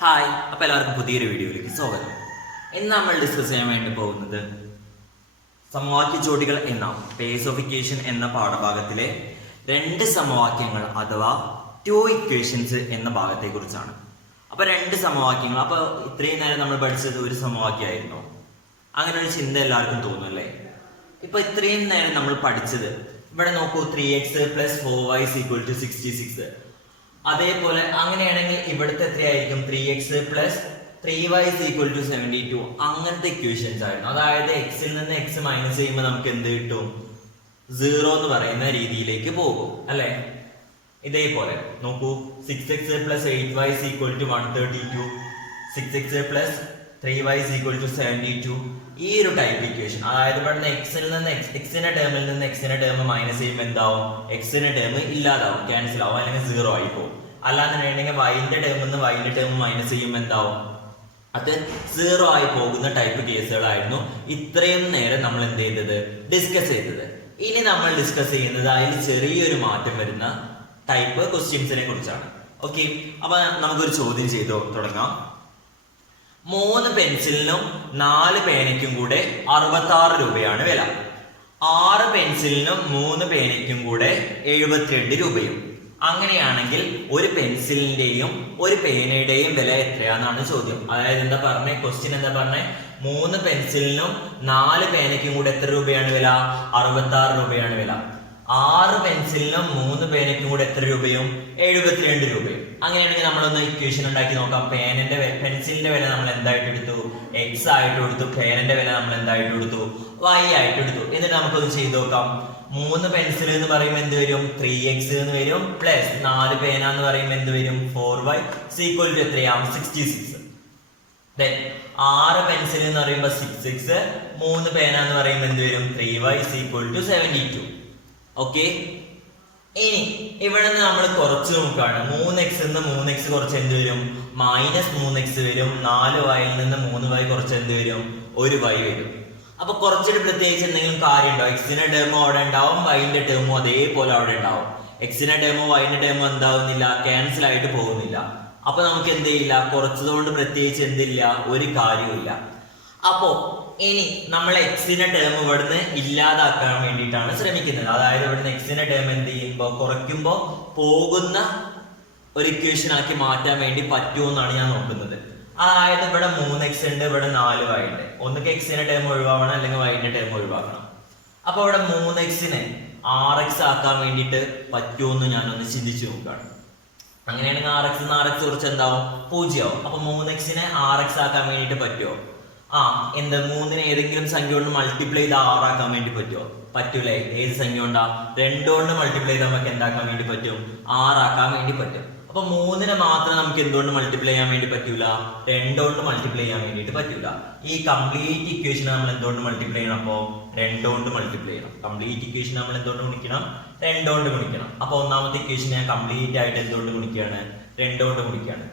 Hi, അപ്പോൾ എല്ലാവർക്കും പുതിയൊരു വീഡിയോയിലേക്ക് സ്വാഗതം. ഇന്ന് നമ്മൾ ഡിസ്കസ് ചെയ്യാൻ വേണ്ടി പോകുന്നത് സമവാക്യ ജോഡികൾ എന്ന പേഴ്സോഫിക്കേഷൻ എന്ന പാഠഭാഗത്തിലെ രണ്ട് സമവാക്യങ്ങൾ അഥവാ ടു ഇക്വേഷൻസ് എന്ന ഭാഗത്തെ കുറിച്ചാണ്. അപ്പൊ രണ്ട് സമവാക്യങ്ങൾ, അപ്പൊ ഇത്രയും നേരം നമ്മൾ പഠിച്ചത് ഒരു സമവാക്യമായിരുന്നു. അങ്ങനെ ഒരു ചിന്ത എല്ലാവർക്കും തോന്നുമല്ലേ? ഇപ്പൊ ഇത്രയും നേരം നമ്മൾ പഠിച്ചത് ഇവിടെ നോക്കൂ, 3x + 4y = 66. അതേപോലെ അങ്ങനെയാണെങ്കിൽ ഇവിടുത്തെ എത്രയായിരിക്കും? 3x + 3y = 72. അങ്ങനത്തെ ഇക്വേഷൻസ് ആയിരുന്നു. അതായത് എക്സിൽ നിന്ന് എക്സ് മൈനസ് ചെയ്യുമ്പോൾ നമുക്ക് എന്ത് കിട്ടും? 0 എന്ന് പറയുന്ന രീതിയിലേക്ക് പോകും അല്ലെ? ഇതേപോലെ നോക്കൂ, 6x + 8y = 132, 6x + 3y = 72. ഈ ഒരു ടൈപ്പ് ഇക്വേഷൻ, അതായത് ഇവിടെ എക്സിന്റെ ടേമിൽ നിന്ന് എക്സിന്റെ ടേം മൈനസ് ചെയ്യുമ്പോൾ എന്താവും? എക്സിന്റെ ടേം ഇല്ലാതാവും, ക്യാൻസൽ ആവും, അല്ലെങ്കിൽ 0 ആയി പോകും. അല്ലാന്നുണ്ടെങ്കിൽ വൈന്റെ ടേമിൽ നിന്ന് വൈന്റെ ടേം മൈനസ് ചെയ്യുമ്പോൾ എന്താവും? അത് 0 ആയി പോകുന്ന ടൈപ്പ് കേസുകളായിരുന്നു ഇത്രയും നേരം നമ്മൾ എന്ത് ചെയ്തത്? ഡിസ്കസ് ചെയ്തത്. ഇനി നമ്മൾ ഡിസ്കസ് ചെയ്യുന്നത് അതിൽ ചെറിയൊരു മാറ്റം വരുന്ന ടൈപ്പ് ക്വസ്റ്റ്യൻസിനെ കുറിച്ചാണ്. ഓക്കെ, അപ്പൊ നമുക്കൊരു ചോദ്യം ചെയ്തു തുടങ്ങാം. 3 പെൻസിലിനും 4 പേനയ്ക്കും കൂടെ 66 രൂപയാണ് വില. 6 പെൻസിലിനും 3 പേനയ്ക്കും കൂടെ 72 രൂപയും. അങ്ങനെയാണെങ്കിൽ ഒരു പെൻസിലിന്റെയും ഒരു പേനയുടെയും വില എത്രയാണെന്നാണ് ചോദ്യം. അതായത് എന്താ പറഞ്ഞേ? ക്വസ്റ്റ്യൻ എന്താ പറഞ്ഞേ? 3 പെൻസിലിനും 4 പേനയ്ക്കും കൂടെ എത്ര രൂപയാണ് വില? 66 രൂപയാണ് വില. 6 പെൻസിലിനും 3 പേനയ്ക്കും കൂടെ എത്ര രൂപയും? 72 രൂപയും. അങ്ങനെയാണെങ്കിൽ നമ്മളൊന്ന് ഇക്വേഷൻ ഉണ്ടാക്കി നോക്കാം. പെൻസിലിന്റെ വില നമ്മൾ എന്തായിട്ട് എടുത്തു? എക്സ് ആയിട്ട് എടുത്തു. പേനന്റെ വില നമ്മൾ എന്തായിട്ട് എടുത്തു? വൈ ആയിട്ട് എടുത്തു. എന്നിട്ട് നമുക്കൊന്ന് ചെയ്ത് നോക്കാം. 3 പെൻസിൽ എന്ന് പറയുമ്പോൾ എന്ത് വരും? 3x എന്ന് വരും, പ്ലസ് 4 പേന എന്ന് പറയുമ്പോൾ എന്ത് വരും? 4y = എത്രയാം? 66. 6 പെൻസിൽ എന്ന് പറയുമ്പോൾ 6x, 3 പേന എന്ന് പറയുമ്പോൾ എന്ത് വരും? 3y = 72. ഓക്കെ, ഇനി ഇവിടെ നിന്ന് നമ്മൾ കുറച്ച് നോക്കുകയാണ്. 3x നിന്ന് 3x കുറച്ച് എന്ത് വരും? -3x വരും. 4y നിന്ന് 3y കുറച്ച് എന്ത് വരും? 1y വരും. അപ്പൊ കുറച്ചിട്ട് പ്രത്യേകിച്ച് എന്തെങ്കിലും കാര്യമുണ്ടോ? എക്സിന്റെ ടേമോ അവിടെ ഉണ്ടാവും, വൈന്റെ ടേമോ അതേപോലെ അവിടെ ഉണ്ടാവും. എക്സിന്റെ ടേമോ വൈന്റെ ടേമോ എന്താവുന്നില്ല? ക്യാൻസൽ ആയിട്ട് പോകുന്നില്ല. അപ്പൊ നമുക്ക് എന്ത് ചെയ്യില്ല? കുറച്ചതുകൊണ്ട് പ്രത്യേകിച്ച് എന്തില്ല? ഒരു കാര്യമില്ല. അപ്പോ ഇനി നമ്മൾ എക്സിന്റെ ടേം ഇവിടുന്ന് ഇല്ലാതാക്കാൻ വേണ്ടിയിട്ടാണ് ശ്രമിക്കുന്നത്. അതായത് ഇവിടുന്ന് എക്സിന്റെ ടേം എന്ത് ചെയ്യുമ്പോൾ കുറയ്ക്കുമ്പോൾ പോകുന്ന ഒരു ഇക്വേഷൻ ആക്കി മാറ്റാൻ വേണ്ടി പറ്റുമോ എന്നാണ് ഞാൻ നോക്കുന്നത്. അതായത് ഇവിടെ 3x ഉണ്ട്, ഇവിടെ 4y ഉണ്ട്. ഒന്നുകിൽ എക്സിന്റെ ടേം ഒഴിവാക്കണം, അല്ലെങ്കിൽ വൈന്റെ ടേം ഒഴിവാക്കണം. അപ്പൊ ഇവിടെ 3xനെ 6x ആക്കാൻ വേണ്ടിയിട്ട് പറ്റുമോ എന്ന് ഞാനൊന്ന് ചിന്തിച്ചു നോക്കുകയാണ്. അങ്ങനെയാണെങ്കിൽ 6x കുറച്ച് എന്താവും? 0 ആവും. അപ്പൊ 3xനെ 6x ആക്കാൻ വേണ്ടിയിട്ട് പറ്റുമോ? എന്ത് 3നെ ഏതെങ്കിലും സംഖ്യ കൊണ്ട് മൾട്ടിപ്ലൈ ചെയ്ത് 6 ആക്കാൻ വേണ്ടി പറ്റുമോ? പറ്റൂലേ? ഏത് സംഖ്യ കൊണ്ടാ? 2 കൊണ്ട് മൾട്ടിപ്ലൈ ചെയ്താൽ നമുക്ക് എന്താക്കാൻ വേണ്ടി പറ്റും? 6 ആക്കാൻ വേണ്ടി പറ്റും. അപ്പൊ 3നെ മാത്രം നമുക്ക് എന്തുകൊണ്ട് മൾട്ടിപ്ലൈ ചെയ്യാൻ വേണ്ടി പറ്റൂല? 2 കൊണ്ട് മൾട്ടിപ്ലൈ ചെയ്യാൻ വേണ്ടിയിട്ട് പറ്റൂല. ഈ കംപ്ലീറ്റ് ഇക്വേഷൻ നമ്മൾ എന്തുകൊണ്ട് മൾട്ടിപ്ലൈ ചെയ്യണം? അപ്പോ 2 കൊണ്ട് മൾട്ടിപ്ലൈ ചെയ്യണം. കംപ്ലീറ്റ് ഇക്വേഷൻ നമ്മൾ എന്തുകൊണ്ട് ഗുണിക്കണം? 2 കൊണ്ട് ഗുണിക്കണം. അപ്പൊ ഒന്നാമത്തെ ഇക്വേഷൻ ഞാൻ കംപ്ലീറ്റ് ആയിട്ട് എന്തുകൊണ്ട് ഗുണിക്കുകയാണ്? 2 കൊണ്ട് ഗുണിക്കുകയാണ്.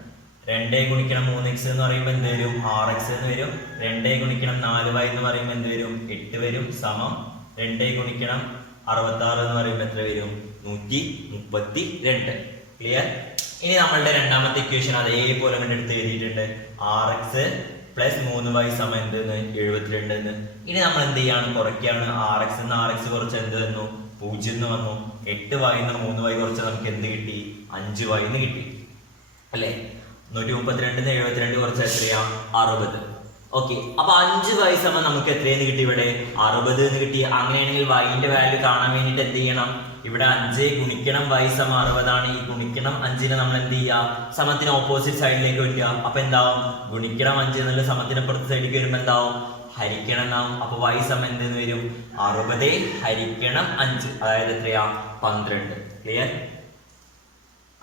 2 ഗുണിക്കണം 3x എന്ന് പറയുമ്പോൾ എന്ത് വരും? 6x എന്ന് വരും. 2 ഗുണിക്കണം 4y എന്ന് പറയുമ്പോൾ എന്ത് വരും? 8 വരും. സമം 2 ഗുണിക്കണം 66 എന്ന് പറയുമ്പോൾ എത്ര വരും? 132. ക്ലിയർ? ഇനി നമ്മളുടെ രണ്ടാമത്തെ ഇക്വേഷൻ അതേപോലെ എടുത്ത് എഴുതിയിട്ടുണ്ട്. 6x + 3y = എന്ത്? 72 എന്ന്. ഇനി നമ്മൾ എന്ത് ചെയ്യാണ്? കുറയ്ക്കുകയാണ്. 6x എന്ന് 6x കുറച്ച് എന്ത് വന്നു? 0 എന്ന് വന്നു. 8y എന്ന് 3y കുറച്ച് നമുക്ക് എന്ത് കിട്ടി? 5y എന്ന് കിട്ടി അല്ലെ? 132 72 കുറച്ച് എത്രയാ? 60. ഓക്കെ, അപ്പൊ 5y = നമുക്ക് എത്രയെന്ന് കിട്ടി? ഇവിടെ 60 എന്ന് കിട്ടി. അങ്ങനെയാണെങ്കിൽ വൈന്റെ വാല്യൂ കാണാൻ വേണ്ടിട്ട് എന്ത് ചെയ്യണം? ഇവിടെ 5 ഗുണിക്കണം y = 60 ആണ്. ഈ ഗുണിക്കണം 5നെ നമ്മൾ എന്ത് ചെയ്യുക? സമത്തിന് ഓപ്പോസിറ്റ് സൈഡിലേക്ക് വയ്ക്കുക. അപ്പൊ എന്താവും? ഗുണിക്കണം 5 എന്നുള്ള സമത്തിന് അപ്പുറത്തെ സൈഡിലേക്ക് വരുമ്പോ എന്താവും? ഹരിക്കണം എന്നാവും. അപ്പൊ y = എന്തെന്ന് വരും? 60 ഹരിക്കണം 5, അതായത് എത്രയാ? 12. ക്ലിയർ?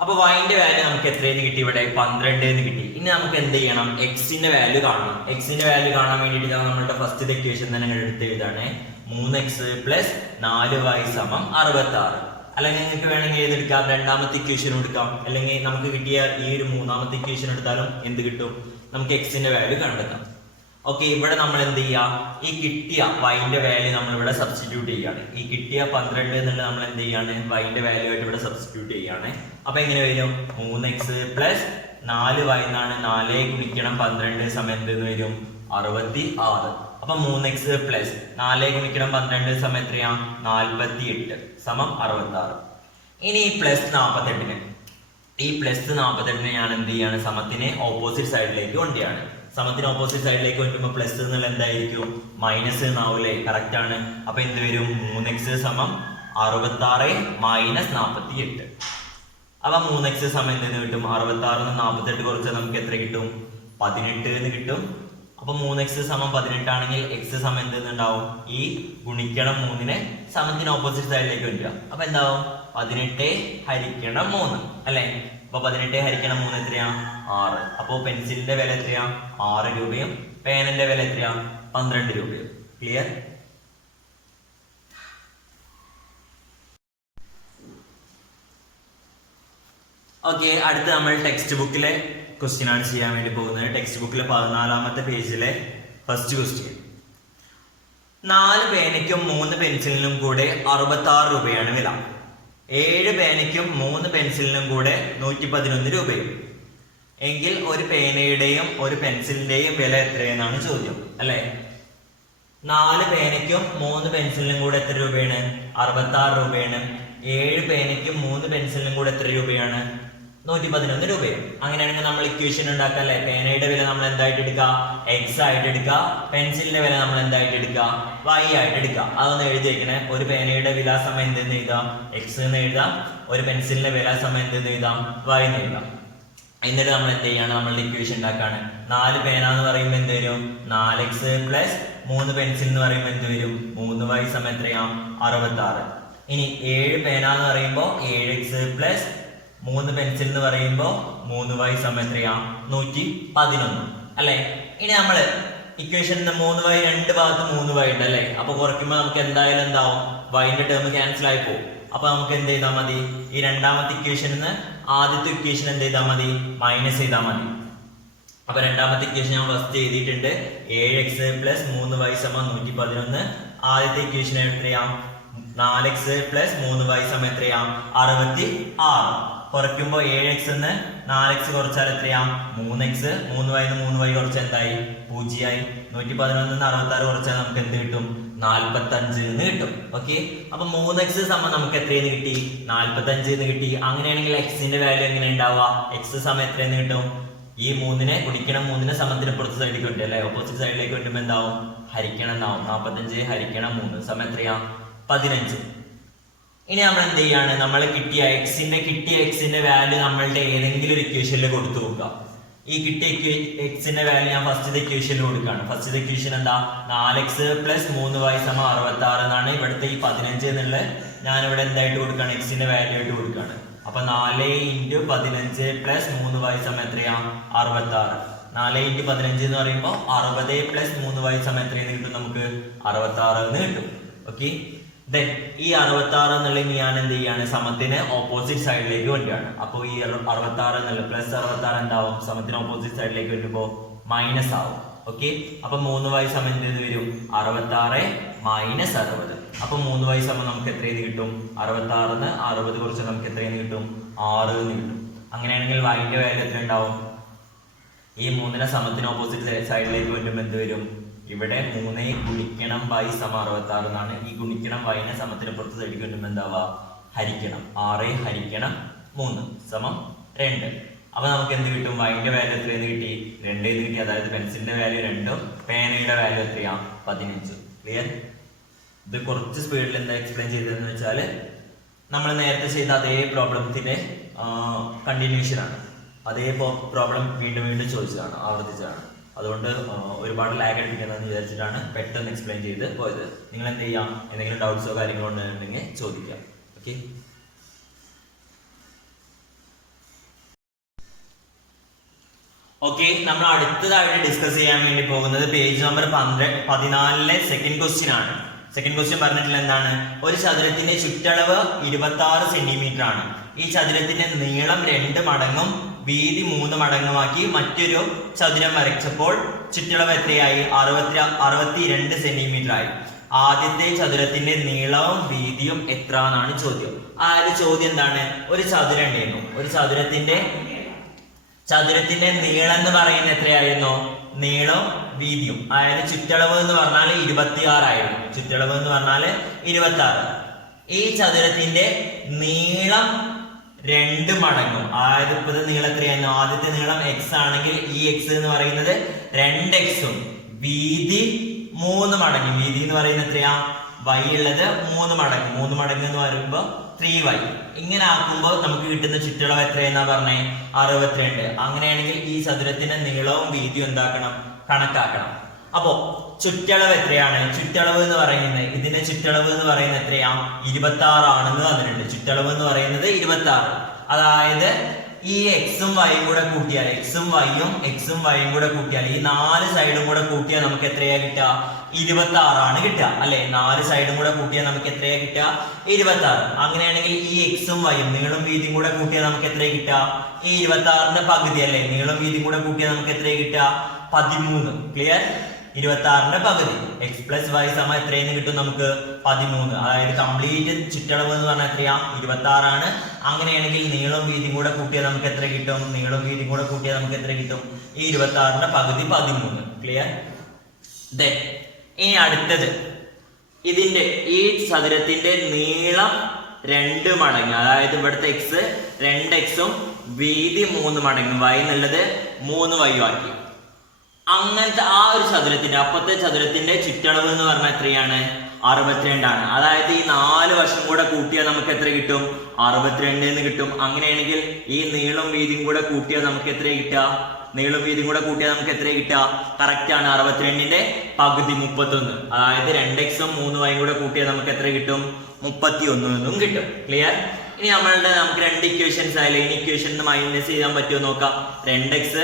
അപ്പൊ വൈന്റെ വാല്യൂ നമുക്ക് എത്രയെന്ന് കിട്ടി? ഇവിടെ 12 എന്ന് കിട്ടി. ഇനി നമുക്ക് എന്ത് ചെയ്യണം? എക്സിന്റെ വാല്യൂ കാണണം. എക്സിന്റെ വാല്യൂ കാണാൻ വേണ്ടിയിട്ട് നമ്മളുടെ ഫസ്റ്റ് ഇക്വേഷൻ തന്നെ എടുത്ത് എഴുതാണ്. 3x + 4y = 66. അല്ലെങ്കിൽ നിങ്ങൾക്ക് വേണമെങ്കിൽ ഏതെടുക്കാം? രണ്ടാമത്തെ ഇക്വേഷൻ എടുക്കാം. അല്ലെങ്കിൽ നമുക്ക് കിട്ടിയ ഈ ഒരു മൂന്നാമത്തെ ഇക്വേഷൻ എടുത്താലും എന്ത് കിട്ടും? നമുക്ക് എക്സിന്റെ വാല്യൂ കണ്ടെത്താം. ഓക്കെ, ഇവിടെ നമ്മൾ എന്ത് ചെയ്യാം? ഈ കിട്ടിയ വൈന്റെ വാല്യൂ നമ്മൾ ഇവിടെ സബ്സ്റ്റിറ്റ്യൂട്ട് ചെയ്യാണ്. ഈ കിട്ടിയ 12 എന്നുള്ളത് നമ്മൾ എന്ത് ചെയ്യാണ്? വൈന്റെ വാല്യൂ ആയിട്ട് ഇവിടെ സബ്സ്റ്റിറ്റ്യൂട്ട് ചെയ്യാണ്. അപ്പൊ എങ്ങനെ വരും? 3x + 4y എന്നാണ്. 4 ഗുണിക്കണം 12 സമയം എന്തെന്ന് വരും 66. അപ്പൊ 3x പ്ലസ് 4 ഗുണിക്കണം 12 സമയം എത്രയാ 48 സമം 66. ഇനി ഈ പ്ലസ് 48ന് ഞാൻ എന്ത് ചെയ്യാണ് സമത്തിന് ഓപ്പോസിറ്റ് സൈഡിലേക്ക് കൊണ്ടുകയാണ്. സമത്തിന് ഓപ്പോസിറ്റ് സൈഡിലേക്ക് കൊണ്ടുമ്പോൾ പ്ലസ് എന്നുള്ള എന്തായിരിക്കും മൈനസ് എന്നാവൂലേ? കറക്റ്റ് ആണ്. അപ്പൊ എന്ത് വരും 3x സമം 66 മൈനസ് 48. അപ്പൊ 3x സമയം എന്തെന്ന് കിട്ടും 66 48 കുറച്ച് നമുക്ക് എത്ര കിട്ടും 18 എന്ന് കിട്ടും. അപ്പൊ 3x സമം 18 ആണെങ്കിൽ x സമയം എന്തെന്നുണ്ടാവും ഈ ഗുണിക്കണം 3നെ സമത്തിന് ഓപ്പോസിറ്റ് സൈഡിലേക്ക് കൊണ്ടുവരിക. അപ്പൊ എന്താവും 18 ഹരിക്കണം 3 അല്ലെ? അപ്പൊ 18 ഹരിക്കണം 3 എത്രയാ 6. അപ്പൊ പെൻസിലിന്റെ വില എത്രയാ 6 രൂപയും പേനന്റെ വില എത്രയാ 12 രൂപയും. ക്ലിയർ? ഓക്കെ, അടുത്ത് നമ്മൾ ടെക്സ്റ്റ് ബുക്കിലെ ക്വസ്റ്റ്യൻ ആണ് ചെയ്യാൻ വേണ്ടി പോകുന്നത്. ടെക്സ്റ്റ് ബുക്കിലെ 14ാമത്തെ പേജിലെ ഫസ്റ്റ് ക്വസ്റ്റ്യൻ. 4 പേനയ്ക്കും 3 പെൻസിലിനും കൂടെ 66 രൂപയാണ് വില. 7 പേനയ്ക്കും 3 പെൻസിലിനും കൂടെ 111 രൂപയും. എങ്കിൽ ഒരു പേനയുടെയും ഒരു പെൻസിലിന്റെയും വില എത്രയെന്നാണ് ചോദ്യം അല്ലെ? 4 പേനയ്ക്കും 3 പെൻസിലിനും കൂടെ എത്ര രൂപയാണ് 66 രൂപയാണ്. 7 പേനയ്ക്കും 3 പെൻസിലിനും കൂടെ എത്ര രൂപയാണ് 111 രൂപയും. അങ്ങനെയാണെങ്കിൽ നമ്മൾ ഇക്വേഷൻ ഉണ്ടാക്കുക അല്ലെ? പേനയുടെ വില നമ്മൾ എന്തായിട്ട് എടുക്കുക x ആയിട്ട് എടുക്കുക, പെൻസിലിന്റെ വില നമ്മൾ എന്തായിട്ട് എടുക്കുക y ആയിട്ട് എടുക്കുക. അതൊന്ന് എഴുതി വെക്കണേ. ഒരു പേനയുടെ വില സമയം എന്തെന്ന് എഴുതാം x എന്ന് എഴുതാം, ഒരു പെൻസിലിന്റെ വില സമയം എന്തെന്ന് എഴുതാം y എന്ന് എഴുതാം. എന്നിട്ട് നമ്മൾ എന്ത് ചെയ്യാണ് നമ്മളുടെ ഇക്വേഷൻ ഉണ്ടാക്കാണ്. 4 പേന എന്ന് പറയുമ്പോൾ എന്ത് വരും 4x പ്ലസ് 3 പെൻസിൽ എന്ന് പറയുമ്പോൾ എന്ത് വരും 3y സമയം എത്രയാ 66. ഇനി 7 പേന എന്ന് പറയുമ്പോൾ 7x പ്ലസ് 3 പെൻസിൽ എന്ന് പറയുമ്പോൾ 3y സമയം എത്രയാ 111 അല്ലെ? ഇനി നമ്മള് ഇക്വേഷനിൽ 3y രണ്ട് ഭാഗത്ത് 3y ഉണ്ട് അല്ലെ? അപ്പൊ കുറയ്ക്കുമ്പോൾ നമുക്ക് എന്തായാലും എന്താവും yന്റെ ടേം ക്യാൻസൽ ആയി പോകും. അപ്പൊ നമുക്ക് എന്ത് ചെയ്താൽ മതി ഈ രണ്ടാമത്തെ ഇക്വേഷനിൽ നിന്ന് ആദ്യത്തെ ഇക്വേഷൻ എന്ത് ചെയ്താൽ മതി മൈനസ് ചെയ്താൽ മതി. അപ്പൊ രണ്ടാമത്തെ ഇക്വേഷൻ ഞാൻ ഫസ്റ്റ് എഴുതിയിട്ടുണ്ട് 7x പ്ലസ് 3y സമം 111. ആദ്യത്തെ ഇക്വേഷൻ എത്രയാ 4x പ്ലസ് 3y സമം എത്രയാ 66. കുറയ്ക്കുമ്പോൾ 7x എന്ന് 4x കുറച്ചാൽ എത്രയാ 3x, 3y 3y കുറച്ചാൽ എന്തായി 0 ആയി. 111 66 കുറച്ചാൽ നമുക്ക് എന്ത് കിട്ടും 45 എന്ന് കിട്ടും. ഓക്കെ, അപ്പൊ 3x സമം നമുക്ക് എത്രയെന്ന് കിട്ടി 45 എന്ന് കിട്ടി. അങ്ങനെയാണെങ്കിൽ x-ന്റെ വാല്യൂ എങ്ങനെ ഉണ്ടാവുക x സമം എത്രയെന്ന് കിട്ടും ഈ 3നെ ഗുണിക്കണം 3നെ സമത്തിന് പുറത്ത് സൈഡിലേക്ക് കിട്ടും അല്ലെ? ഓപ്പോസിറ്റ് സൈഡിലേക്ക് കിട്ടുമ്പോൾ എന്താവും ഹരിക്കണം എന്നാവും. 45 ഹരിക്കണം 3 സമയം എത്രയാ 15. ഇനി നമ്മൾ എന്ത് ചെയ്യാണ് നമ്മൾ കിട്ടിയ എക്സിന്റെ വാല്യൂ നമ്മളുടെ ഏതെങ്കിലും ഒരു ഇക്വേഷനിൽ കൊടുത്തു നോക്കുക. ഈ കിട്ടിയ എക്സിന്റെ വാല്യൂ ഞാൻ ഫസ്റ്റ് ഇക്വേഷനിൽ കൊടുക്കുകയാണ്. ഫസ്റ്റ് ഇക്വേഷൻ എന്താ 4x പ്ലസ് 3y സമം 66 എന്നാണ്. ഇവിടുത്തെ ഈ 15 എന്നുള്ളത് ഞാനിവിടെ എന്തായിട്ട് കൊടുക്കുകയാണ് എക്സിന്റെ വാല്യൂ ആയിട്ട് കൊടുക്കുകയാണ്. അപ്പൊ 4 × 15 പ്ലസ് 3y സമം എത്രയാ 66. 4 × 15 എന്ന് പറയുമ്പോൾ 60 പ്ലസ് 3y സമം എത്രയെന്ന് കിട്ടും നമുക്ക് 66 എന്ന് കിട്ടും. ഓക്കെ, ഈ 66 എന്നുള്ളത് ഞാൻ എന്ത് ചെയ്യാണ് സമത്തിന് ഓപ്പോസിറ്റ് സൈഡിലേക്ക് കൊണ്ടുവരികയാണ്. അപ്പൊ ഈ 66 എന്നുള്ള പ്ലസ് 66 എന്താവും സമത്തിന് ഓപ്പോസിറ്റ് സൈഡിലേക്ക് വരുമ്പോ മൈനസ് ആവും. ഓക്കെ, അപ്പൊ 3y സമം എന്ത് വരും 66 മൈനസ് 60. അപ്പൊ 3y സമം നമുക്ക് എത്രയെന്ന് കിട്ടും 66 60 കുറച്ച് നമുക്ക് എത്രയെന്ന് കിട്ടും 6 എന്ന് കിട്ടും. അങ്ങനെയാണെങ്കിൽ yന്റെ വാല്യൂ എത്ര ഉണ്ടാവും ഈ 3നെ സമത്തിന് ഓപ്പോസിറ്റ് സൈഡിലേക്ക് വരുമ്പോൾ എന്ത് വരും ഇവിടെ 3 ഗുണിക്കണം y സമം 66 എന്നാണ്. ഈ ഗുണിക്കണം yനെ സമത്തിന് പുറത്ത് സൈഡിലേക്ക് വരുമ്പോൾ എന്താവാ ഹരിക്കണം 6 ഹരിക്കണം 3 സമം 2. അപ്പൊ നമുക്ക് എന്ത് കിട്ടും yന്റെ വാല്യൂ എത്രയെന്ന് കിട്ടി 2 എന്ന് കിട്ടി. അതായത് പെൻസിലിന്റെ വാല്യൂ 2 പേനയുടെ വാല്യൂ എത്രയാ 15. ക്ലിയർ? ഇത് കുറച്ച് സ്പീഡിൽ എന്താ എക്സ്പ്ലെയിൻ ചെയ്തതെന്ന് വെച്ചാൽ നമ്മൾ നേരത്തെ ചെയ്ത അതേ പ്രോബ്ലത്തിന്റെ കണ്ടിന്യൂഷൻ ആണ്. അതേ പ്രോബ്ലം വീണ്ടും വീണ്ടും ചോദിച്ചതാണ്, ആവർത്തിച്ചതാണ്. അതുകൊണ്ട് ഒരുപാട് ലാഗ് അടിപ്പിക്കുന്നതെന്ന് വിചാരിച്ചിട്ടാണ് പെട്ടെന്ന് എക്സ്പ്ലെയിൻ ചെയ്ത് പോയത്. നിങ്ങൾ എന്ത് ചെയ്യാം എന്തെങ്കിലും ഡൗട്ട്സോ കാര്യങ്ങളോ ഉണ്ടെങ്കിൽ ചോദിക്കാം. ഓക്കെ, ഓക്കെ, നമ്മൾ അടുത്തതായിട്ട് ഡിസ്കസ് ചെയ്യാൻ വേണ്ടി പോകുന്നത് പേജ് നമ്പർ 14 സെക്കൻഡ് ക്വസ്റ്റ്യൻ ആണ്. സെക്കൻഡ് ക്വസ്റ്റ്യൻ പറഞ്ഞിട്ടുള്ള എന്താണ് ഒരു ചതുരത്തിന്റെ ചുറ്റളവ് 26 സെന്റിമീറ്റർ ആണ്. ഈ ചതുരത്തിന്റെ നീളം 2 മടങ്ങും വീതി 3 മടങ്ങുമാക്കി മറ്റൊരു ചതുരം വരച്ചപ്പോൾ ചുറ്റളവ് എത്രയായി 62 സെന്റിമീറ്റർ ആയി. ആദ്യത്തെ ചതുരത്തിന്റെ നീളവും വീതിയും എത്ര എന്നാണ് ചോദ്യം. ആ ഒരു ചോദ്യം എന്താണ് ഒരു ചതുരം ഉണ്ടായിരുന്നു. ഒരു ചതുരത്തിന്റെ നീളം എന്ന് പറയുന്നത് എത്രയായിരുന്നു? നീളം വീതിയും, അതായത് ചുറ്റളവ് എന്ന് പറഞ്ഞാൽ 26 ആയിരുന്നു. ചുറ്റളവ് എന്ന് പറഞ്ഞാൽ 26. ഈ ചതുരത്തിന്റെ നീളം 2 മടങ്ങും, അതായത് ഇപ്പത്തെ നീളം എത്രയായിരുന്നു? ആദ്യത്തെ നീളം x ആണെങ്കിൽ ഈ x എന്ന് പറയുന്നത് 2x വീതി 3 മടങ്ങ്. വീതി എന്ന് പറയുന്നത് എത്രയാ? y ഉള്ളത് 3 മടങ്ങ്. 3 മടങ്ങ് എന്ന് പറയുമ്പോ 3y. ഇങ്ങനെ ആക്കുമ്പോൾ നമുക്ക് കിട്ടുന്ന ചുറ്റളവ് എത്രയെന്നാ പറഞ്ഞേ? 62. അങ്ങനെയാണെങ്കിൽ ഈ ചതുരത്തിന്റെ നീളവും വീതിയും എന്താക്കണം? കണക്കാക്കണം. അപ്പോ ചുറ്റളവ് എത്രയാണ്? ചുറ്റളവ് എന്ന് പറയുന്നത്, ഇതിന്റെ ചുറ്റളവ് എന്ന് പറയുന്നത് എത്രയാ? 26 ആണെന്ന് തന്നിട്ടുണ്ട്. ചുറ്റളവ് എന്ന് പറയുന്നത് 26. അതായത് ഈ എക്സും വൈയും കൂടെ കൂട്ടിയാൽ, എക്സും വൈയും കൂടെ കൂട്ടിയാൽ, ഈ 4 സൈഡും കൂടെ കൂട്ടിയാൽ നമുക്ക് എത്രയാ കിട്ടുക? 26 ആണ് കിട്ടുക അല്ലെ? 4 സൈഡും കൂടെ കൂട്ടിയാൽ നമുക്ക് എത്രയാ കിട്ടുക? 26. അങ്ങനെയാണെങ്കിൽ ഈ എക്സും വൈയും നീളം വീതിയും കൂടെ കൂട്ടിയാൽ നമുക്ക് എത്രയാ കിട്ടുക? ഈ 26ന്റെ പകുതി അല്ലെ? നീളം വീതിയും കൂടെ കൂട്ടിയാൽ നമുക്ക് എത്രയാ കിട്ടുക? 13. ക്ലിയർ? 26ന്റെ പകുതി എക്സ് പ്ലസ് വൈ സമം എത്രയെന്ന് കിട്ടും നമുക്ക്? 13. അതായത് കംപ്ലീറ്റ് ചുറ്റളവ് എന്ന് പറഞ്ഞാൽ എത്രയാ? 26 ആണ്. അങ്ങനെയാണെങ്കിൽ നീളം വീതിയും കൂടെ കൂട്ടിയാൽ നമുക്ക് എത്ര കിട്ടും? നീളം വീതിയും കൂടെ കൂട്ടിയാൽ നമുക്ക് എത്ര കിട്ടും? ഈ 26ന്റെ പകുതി 13. ക്ലിയർ? ഇനി അടുത്തത്, ഇതിന്റെ ഈ ചതുരത്തിന്റെ നീളം 2 മടങ്ങ്, അതായത് ഇവിടുത്തെ എക്സ് 2x വീതി 3 മടങ്ങ്, y എന്നുള്ളത് 3y ആക്കി. അങ്ങനത്തെ ആ ഒരു ചതുരത്തിന്റെ, അപ്പത്തെ ചതുരത്തിന്റെ ചുറ്റളവ് എന്ന് പറഞ്ഞാൽ എത്രയാണ്? 62 ആണ്. അതായത് ഈ 4 വശം കൂടെ കൂട്ടിയാൽ നമുക്ക് എത്ര കിട്ടും? 62 എന്ന് കിട്ടും. അങ്ങനെയാണെങ്കിൽ ഈ നീളം വീതിയും കൂടെ കൂട്ടിയാൽ നമുക്ക് എത്ര കിട്ടുക? നീളം വീതിയും കൂടെ കൂട്ടിയാൽ നമുക്ക് എത്ര കിട്ടുക? കറക്റ്റ് ആണ്. 62ന്റെ പകുതി 31. അതായത് 2x 3y കൂടെ കൂട്ടിയാൽ നമുക്ക് എത്ര കിട്ടും? 31 എന്നും കിട്ടും. ക്ലിയർ? ഇനി നമുക്ക് 2 ഇക്വേഷൻസ് ആയില്ലേ? ഈ ഇക്വേഷൻ മൈനസ് ചെയ്യാൻ പറ്റുമോ നോക്കാം. 2x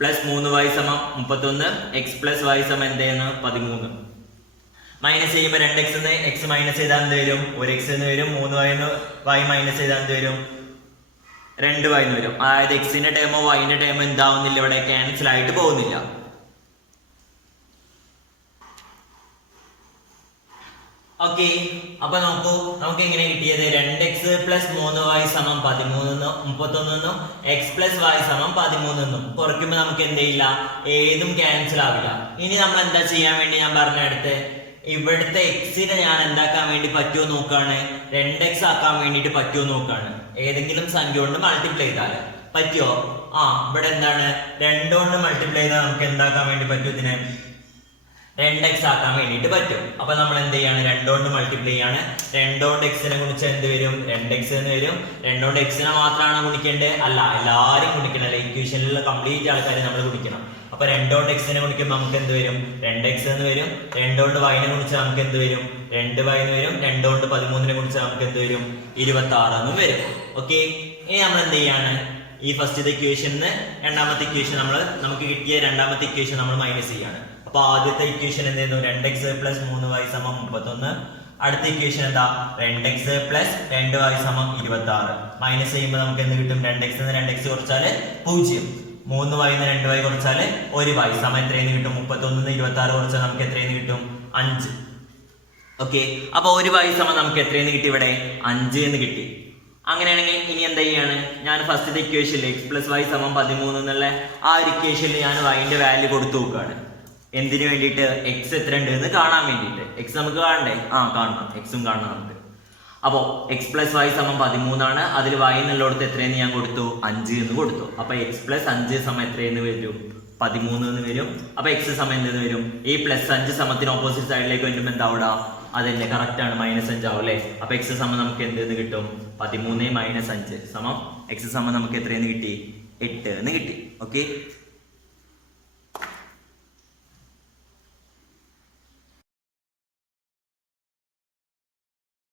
പ്ലസ് 3y സമം 31, എക്സ് പ്ലസ് വൈ സമം എന്ത് ചെയ്യുന്നു? 13. മൈനസ് ചെയ്യുമ്പോൾ 2x എക്സ് മൈനസ് ചെയ്താൽ എന്ത് വരും? 1x എന്ന് വരും. 3y y മൈനസ് ചെയ്താൽ എന്ത് വരും? 2y എന്ന് വരും. അതായത് എക്സിന്റെ ടേമോ വൈന്റെ ടേമോ എന്താവുന്നില്ല, ഇവിടെ ക്യാൻസൽ ആയിട്ട് പോകുന്നില്ല. ഓക്കെ, അപ്പൊ നോക്കൂ, നമുക്ക് എങ്ങനെ കിട്ടിയത്? 2x പ്ലസ് 3y സമം 31 എക്സ് പ്ലസ് വൈ സമം 13 കുറയ്ക്കുമ്പോൾ നമുക്ക് എന്ത് ചെയ്യില്ല? ഏതും ക്യാൻസൽ ആവില്ല. ഇനി നമ്മൾ എന്താ ചെയ്യാൻ വേണ്ടി ഞാൻ പറഞ്ഞ അടുത്ത്, ഇവിടുത്തെ എക്സിനെ ഞാൻ എന്താക്കാൻ വേണ്ടി പറ്റുമോ നോക്കാണ്, 2x ആക്കാൻ വേണ്ടിട്ട് പറ്റുമോ നോക്കാണ്. ഏതെങ്കിലും സംഖ്യ കൊണ്ട് മൾട്ടിപ്ലൈ ചെയ്താൽ പറ്റുമോ? ഇവിടെ എന്താണ്? 2 കൊണ്ട് മൾട്ടിപ്ലൈ ചെയ്താൽ നമുക്ക് എന്താക്കാൻ വേണ്ടി പറ്റും? ഇതിനെ 2x ആക്കാൻ വേണ്ടിട്ട് പറ്റും. അപ്പൊ നമ്മൾ എന്ത് ചെയ്യാണ്? 2 കൊണ്ട് മൾട്ടിപ്ലൈ ചെയ്യാണ്. 2 കൊണ്ട് എക്സിനെ ഗുണിച്ചാൽ എന്ത് വരും? 2x എന്ന് വരും. 2 കൊണ്ട് എക്സിനെ മാത്രമാണ് ഗുണിക്കേണ്ടത്? അല്ല, എല്ലാരും ഗുണിക്കണം അല്ലെ? ഇക്വേഷനിലുള്ള കംപ്ലീറ്റ് ആൾക്കാരെ നമ്മൾ ഗുണിക്കണം. അപ്പൊ 2 കൊണ്ട് എക്സിനെ ഗുണിക്കുമ്പോൾ നമുക്ക് എന്ത് വരും? 2x എന്ന് വരും. 2 കൊണ്ട് വൈനെ ഗുണിച്ചാൽ നമുക്ക് എന്ത് വരും? 2y എന്ന് വരും. 2 കൊണ്ട് 13നെ ഗുണിച്ചാൽ നമുക്ക് എന്ത് വരും? 26 എന്നും വരും. ഓക്കെ, ഇനി നമ്മൾ എന്ത് ചെയ്യാണ്? ഈ ഫസ്റ്റ് ഇക്വേഷന് രണ്ടാമത്തെ ഇക്വേഷൻ നമുക്ക് കിട്ടിയ രണ്ടാമത്തെ ഇക്വേഷൻ നമ്മൾ മൈനസ് ചെയ്യാണ്. അപ്പൊ ആദ്യത്തെ ഇക്വേഷൻ എന്തായിരുന്നു? 2x പ്ലസ് 3y സമം 31. അടുത്ത ഇക്വേഷൻ എന്താ? 2x പ്ലസ് 2y സമം 26. മൈനസ് ചെയ്യുമ്പോൾ നമുക്ക് എന്ത് കിട്ടും? 2x എന്ന് 2x കുറച്ചാല് 0, 3y എന്ന് 2y കുറച്ചാല് 1y സമം എത്രയെന്ന് കിട്ടും? 31 26 കുറച്ചാൽ നമുക്ക് എത്രയെന്ന് കിട്ടും? 5. ഓക്കെ, അപ്പൊ 1y സമം നമുക്ക് എത്രയെന്ന് കിട്ടി? ഇവിടെ 5 എന്ന് കിട്ടി. അങ്ങനെയാണെങ്കിൽ ഇനി എന്താ ചെയ്യാണ്? ഞാൻ ഫസ്റ്റ് ഇക്വേഷനിൽ എക്സ് പ്ലസ് വൈ സമം 13 എന്നുള്ള ആ ഒരു ഇക്വേഷനിൽ ഞാൻ വൈന്റെ വാല്യൂ കൊടുത്തു നോക്കുകയാണ്. എന്തിനു വേണ്ടിയിട്ട്? എക്സ് എത്ര ഉണ്ട് എന്ന് കാണാൻ വേണ്ടിയിട്ട്. എക്സ് നമുക്ക് കാണണ്ടേ? കാണണം, എക്സും കാണണം നമുക്ക്. അപ്പോ എക്സ് പ്ലസ് വൈ സമം 13 ആണ്. അതിൽ വൈ എന്നുള്ളടത്ത് എത്രയെന്ന് ഞാൻ കൊടുത്തു? 5 എന്ന് കൊടുത്തു. അപ്പൊ എക്സ് പ്ലസ് 5 സമം എത്രയെന്ന് വരും? 13 എന്ന് വരും. അപ്പൊ എക്സ് സമം എന്തെന്ന് വരും? ഈ പ്ലസ് 5 സമത്തിന് ഓപ്പോസിറ്റ് സൈഡിലേക്ക് വരുമ്പോൾ എന്താ അവിടെ? അതല്ലേ, കറക്റ്റ് ആണ്, -5 ആവും അല്ലേ? അപ്പൊ എക്സ് സമം നമുക്ക് എന്തെന്ന് കിട്ടും? 13 - 5 സമം എക്സ് സമം നമുക്ക് എത്രയെന്ന് കിട്ടി? 8 എന്ന് കിട്ടി. ഓക്കെ.